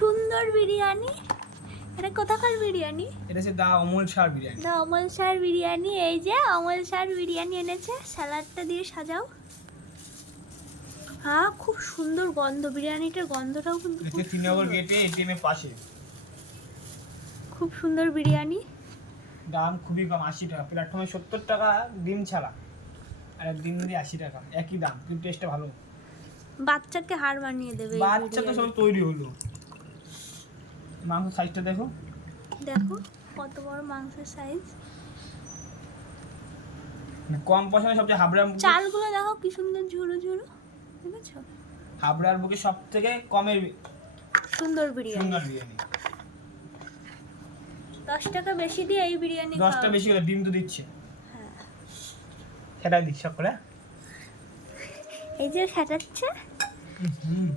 সুন্দর বিরিয়ানি। এটা কোথাকার বিরিয়ানি? এটা হচ্ছে দা অমল শাহ বিরিয়ানি। দা অমল শাহ বিরিয়ানি। এই যে অমল শাহ বিরিয়ানি এনেছে, স্যালাডটা দিয়ে সাজাও। হ্যাঁ, খুব সুন্দর গন্ধ, বিরিয়ানিটার গন্ধটাও কিন্তু এটা খুব শ্রীনগর সুন্দর। গেটে এটিএম এর পাশে। খুব সুন্দর বিরিয়ানি। দাম খুবই কম, 80 টাকা। প্ল্যাটফর্মে 70 টাকা ডিম ছাড়া, আর ডিম দিয়ে 80 টাকা, একই দাম, কিন্তু টেস্টটা ভালো। বাচ্চাকে হার মানিয়ে দেবে এই বাচ্চা তো সব বিরিয়ানি। তৈরি হলো। মাংস সাইজটা দেখো, দেখো কত বড় মাংসের সাইজ। কম পয়সায় সবচেয়ে হাবড়ার চালগুলো দেখো কি সুন্দর ঝুরো ঝুরো, দেখেছো? হাবড়ার বুকে সব থেকে কমের সুন্দর বিরিয়ানি। সুন্দর বিরিয়ানি। 10 টাকা বেশি দিয়ে এই বিরিয়ানি 10টা খাও। বেশি হলে ডিম তো দিচ্ছে। হ্যাঁ, সেটা দিচ্ছে করে। এই যে খাটাচ্ছে। হুম